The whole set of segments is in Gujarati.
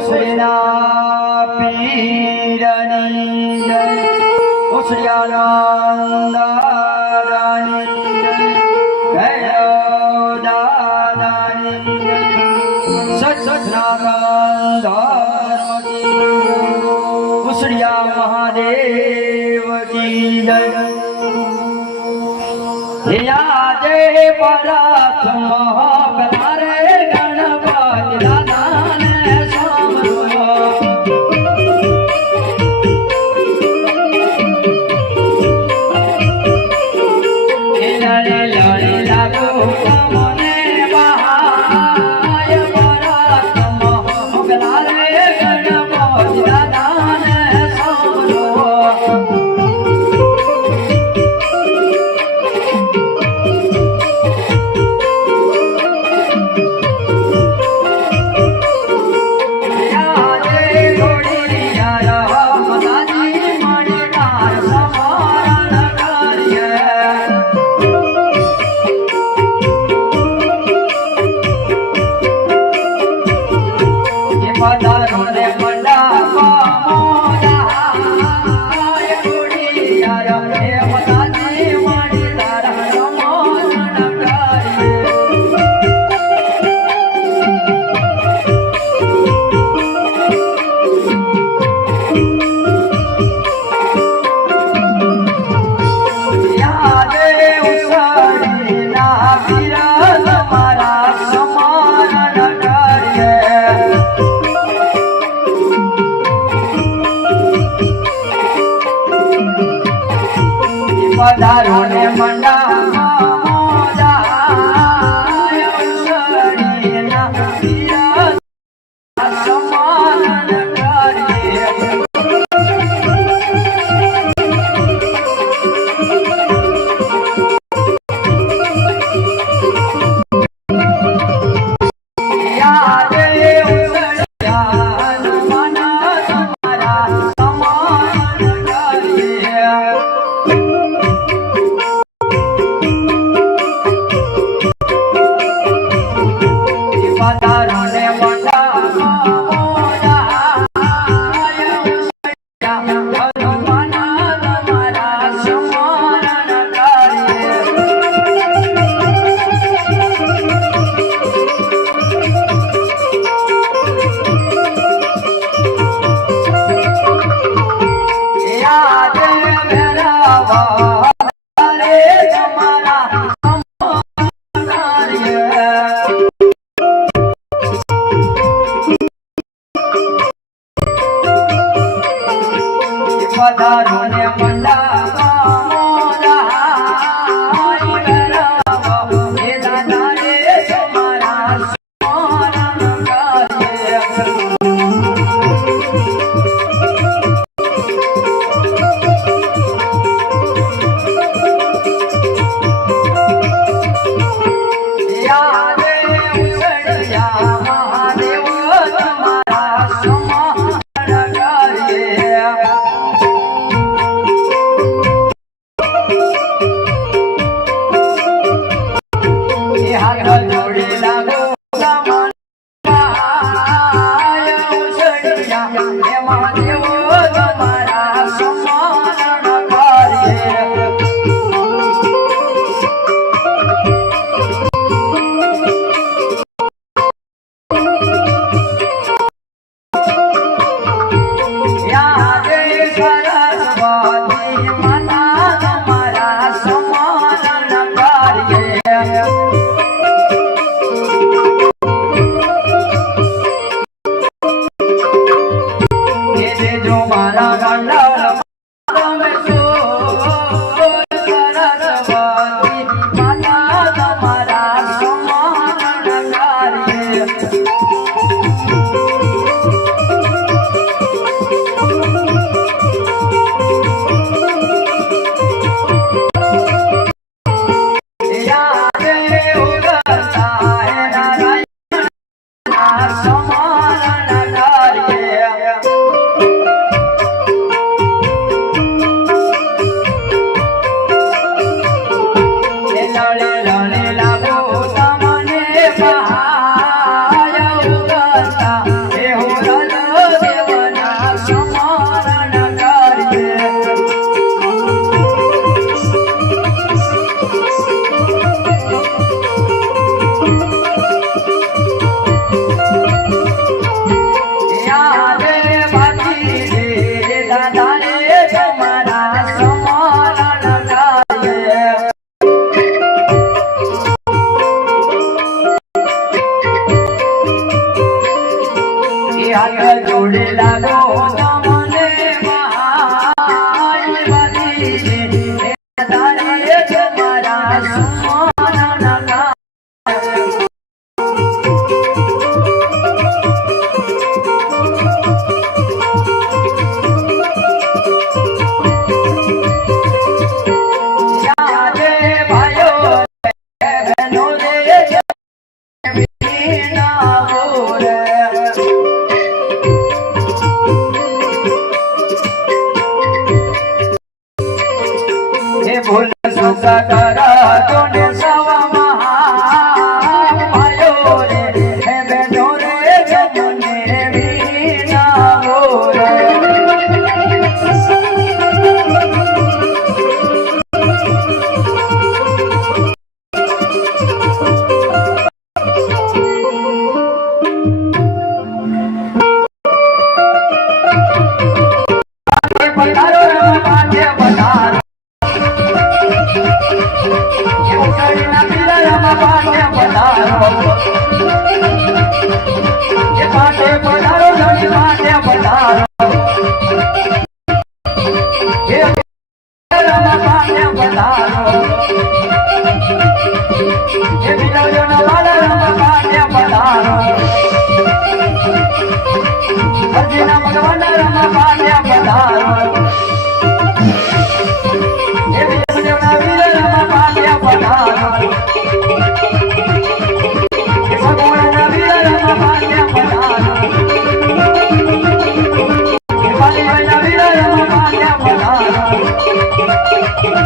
શ્રીના પીરની જય પધારો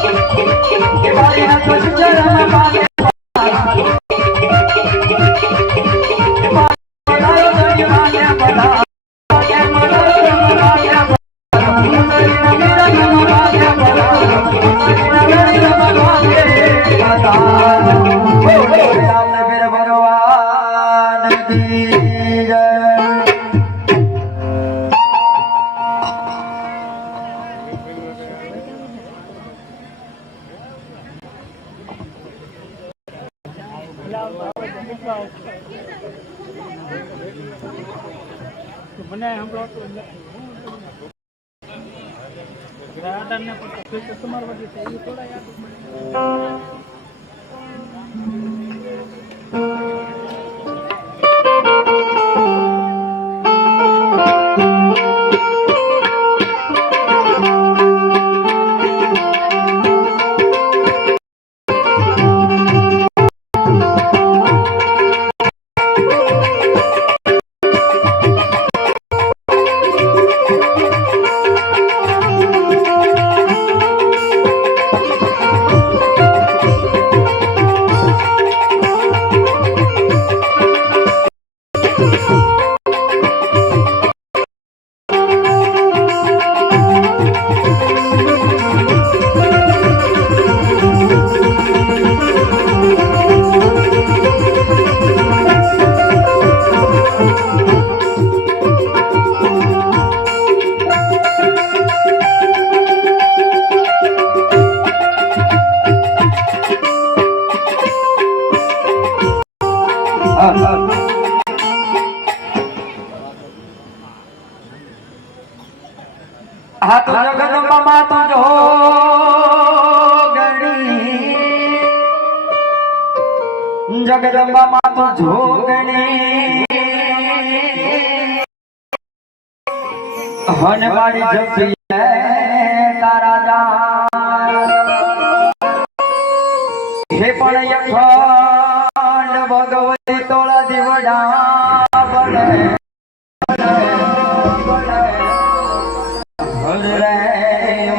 Give, give, give, give. আমার ঝুঁকি তারা যা হে পড়ে এখন ভগবতী তোলা দিবডা বলে হরে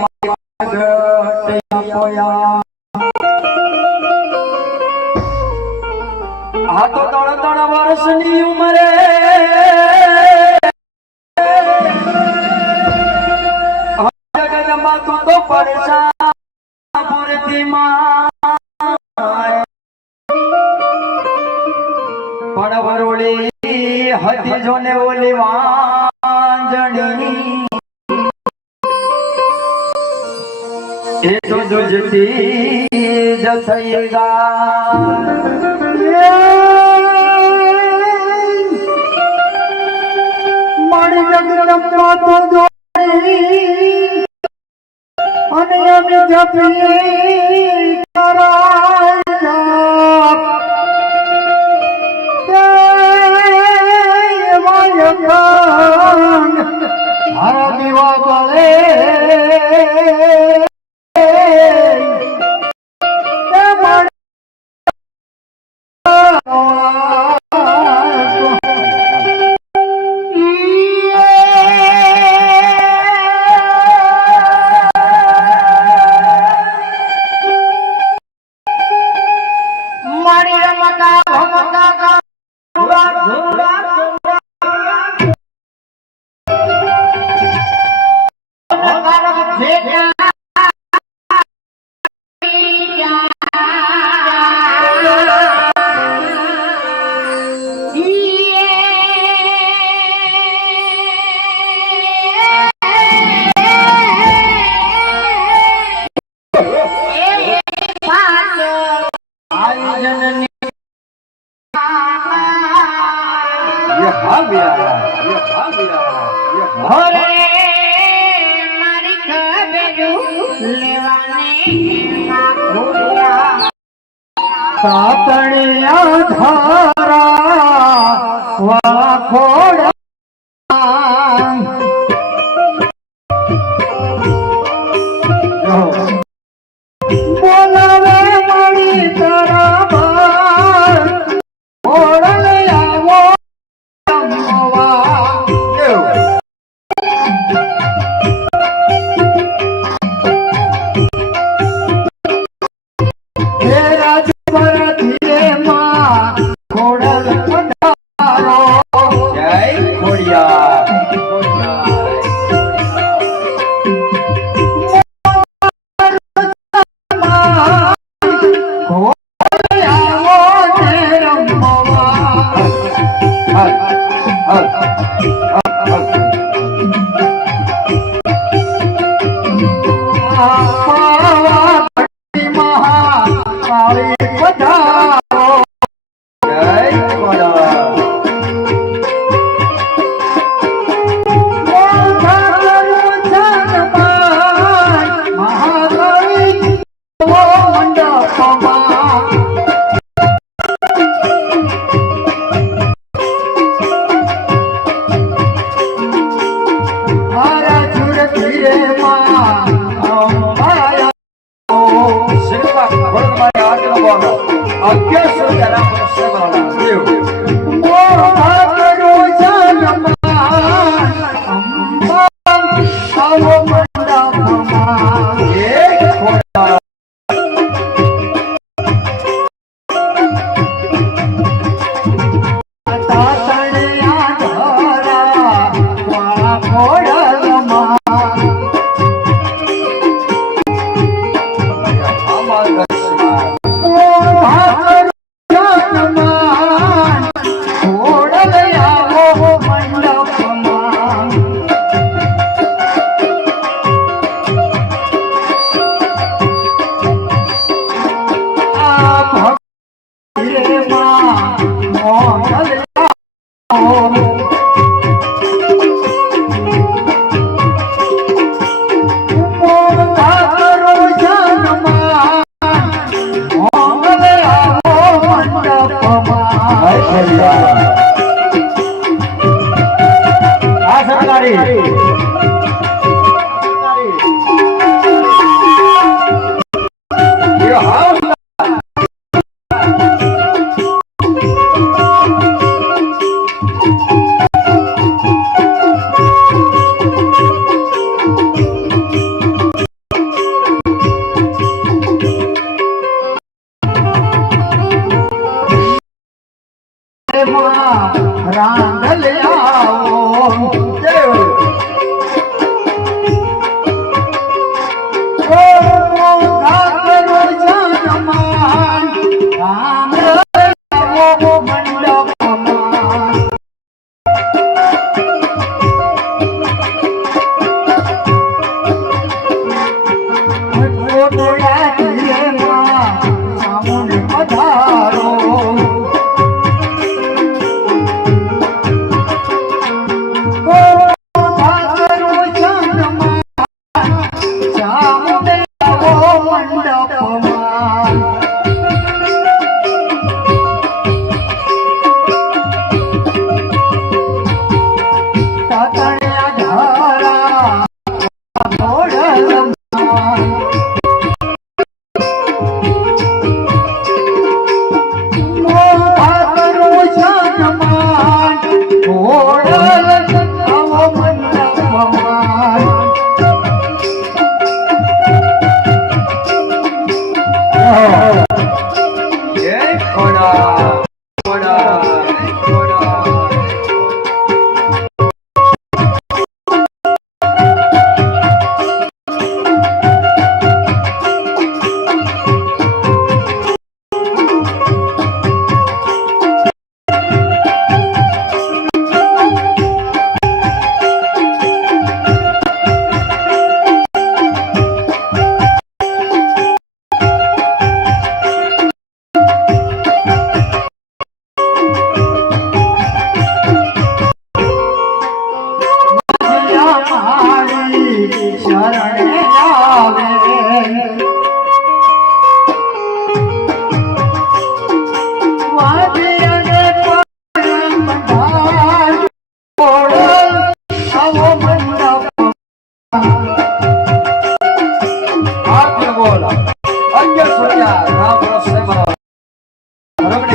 মাগতে পয়া। হাত তড় তড় বরসনি উমরে। દેજો ને ઓલી વાંજણી એ તો દુજતી જ થઈ મારી જગદંબા તો જો અને અમે જપી કરાય. বলে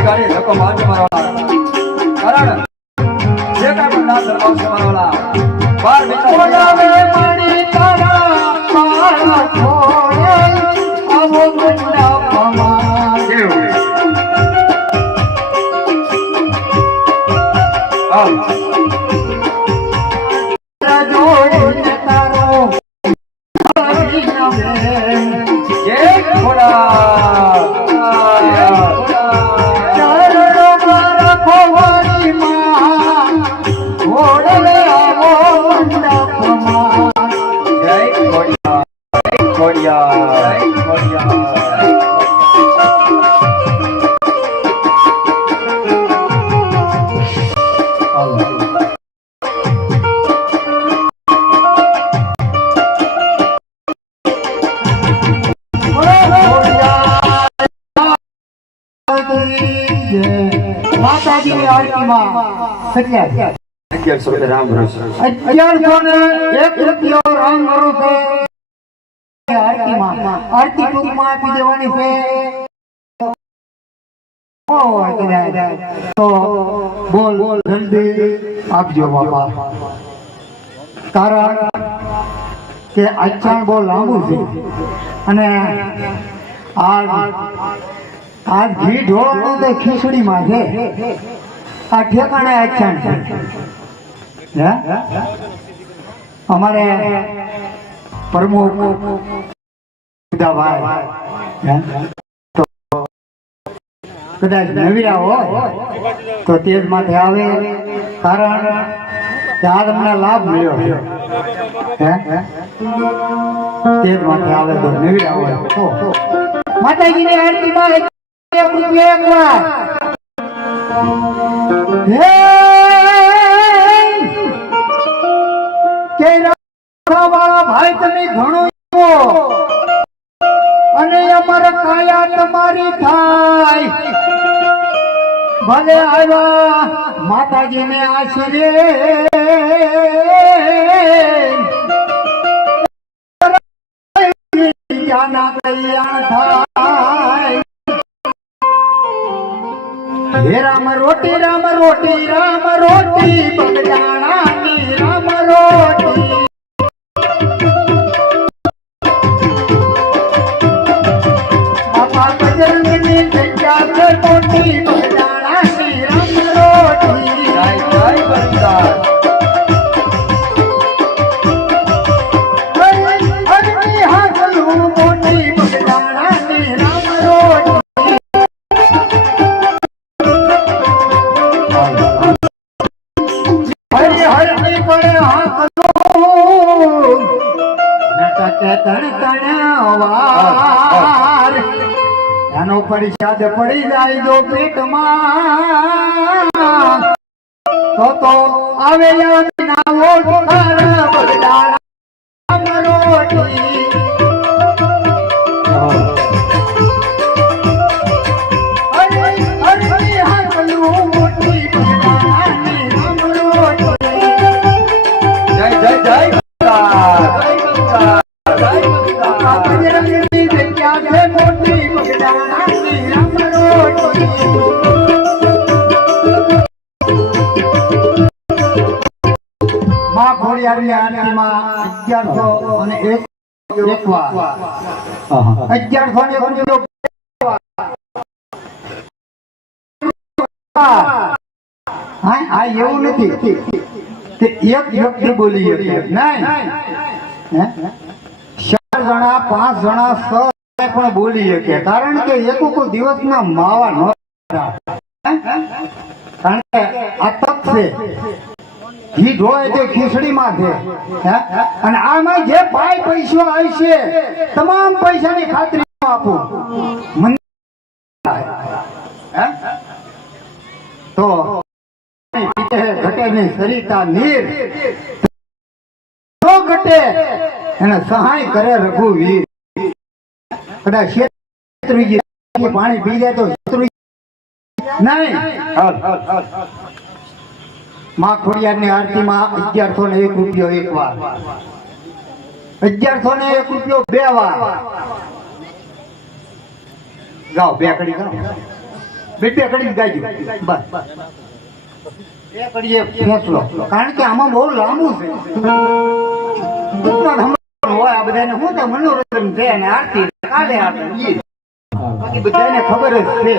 ગાડી ધક્કો મારજો મારવાના. કારણ જે કાંઈ પણ નામ ધર્માવશે મારવાના બાર મિત્ર અગિયારસો બોલ બોલ કારણ કે આચાણ બહુ લાંબુ છે અને આ આ ઘી ઢોળનું તો ખીચડીમાં છે આ ઠેકાણે આચાણ છે? અમારે પ્રમુખ કદાચ નવીરા હોય, તો તેજ માથે આવે, કારણ કે આ તમને લાભ મળ્યો તેજ માથે આવે તો નવીરા હોય. તો માતાજીની આરતીમાં એક રૂપિયા એક વાર. હે વાળા ભાઈ તમે ઘણું અને અમારે કાયા તમારી થાય ભલે આવ્યા માતાજીને આશરે કલ્યાણ થાય હે રામ રોટી રામ રોટી રામ રોટી બગડાણાની રામ રોટી. બાપા બજરંગની જગ્યા છે મોટી એનો પરિષદ પડી જાય જો પેટમાં. તો તો આવે નાવો એક બોલી નહીં. ચાર જણા, પાંચ જણા, છ પણ બોલી શકે. કારણ કે એક કોઈ દિવસના માવા ન કારણ કે આ તપ છે. ઘી ઢોળે તે ખીચડીમાં માંગે અને આમાં જે પાય પૈસો આવશે તમામ પૈસાની ખાતરી આપું. મને તો ઘટે એને સહાય કરે રઘુવીર. કદાચ શેત્રુજી પાણી પી જાય તો શેત્રુજી નહીં. માં ખોડિયારની આરતીમાં અગિયારસો ને એક રૂપિયો એક વાર. અગિયારસો ને એક રૂપિયો બે વાર. ગાઓ બે કડી ગાઓ બે બે કડી ગાજો. બસ. બે કડીએ ફેંસલો. કારણ કે આમાં બહુ લાંબુ છે. હોય, આ બધાને શું કે મનોરંજન છે અને આરતી કાલે આરતી. બધાને ખબર જ છે.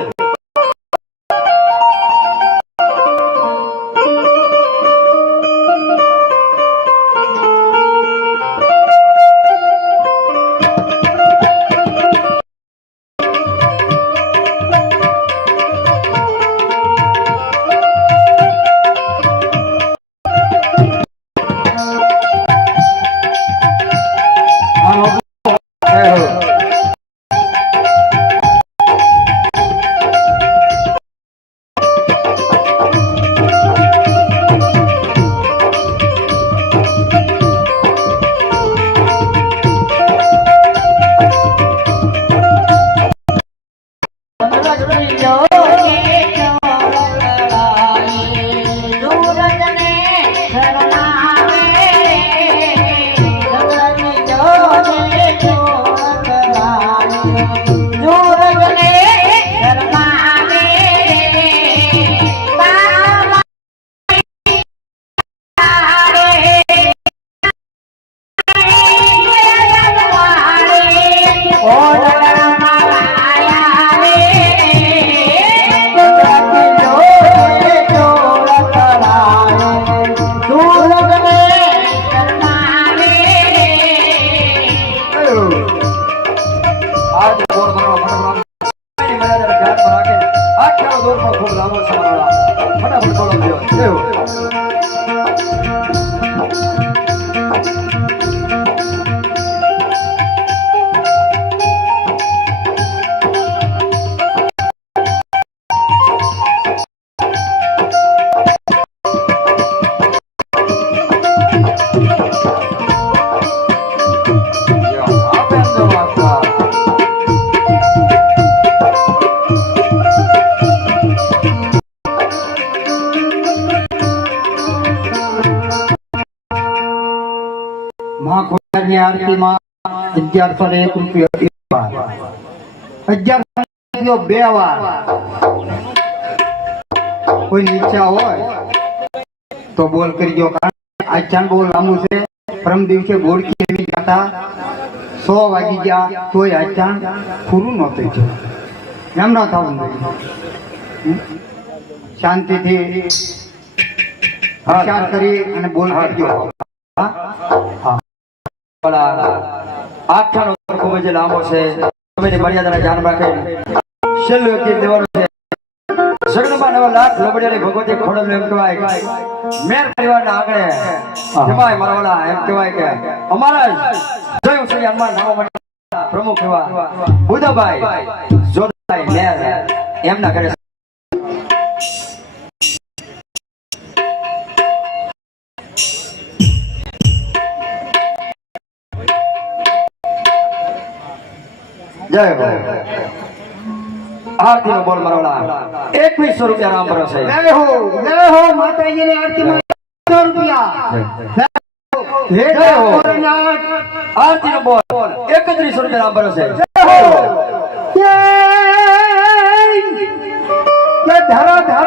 ખોડિયારની આરતીમાં અગિયારસો ને એક રૂપિયો એક વાર અગિયારસો રૂપિયો બે વાર તો બોલ કરજો કારણ આ ચાંદ બહુ લાંબુ છે પરમ દિવસે ગોળકી એવી જતા સો વાગી ગયા, તોય આ ચાંદ પૂરું નહોતું છે એમ ના થવું શાંતિથી વિચાર કરી અને બોલ કરજો ઓલા આખ્યાનો ખૂબ જ લાંબો છે. સમયની મર્યાદાને ધ્યાનમાં છેલ્લું એક દેવાનું છે. ભગવતી ખોડલ એમ કહેવાય મેર પરિવારના આંગણે વાલા એમ કહેવાય કે અમારા જય પ્રમુખ એવા બુધાભાઈ મેર એમના ઘરે જય આરતી નો બોલ મરોડા એકવીસો રૂપિયા રામ ભરો છે. જય હો જય હો માતાજીની આરતીમાં સો રૂપિયા. હે. જય હો. આરતી નો બોલ. એકત્રીસો રૂપિયા રામ ભરો છે. જય કે ધરા ધરા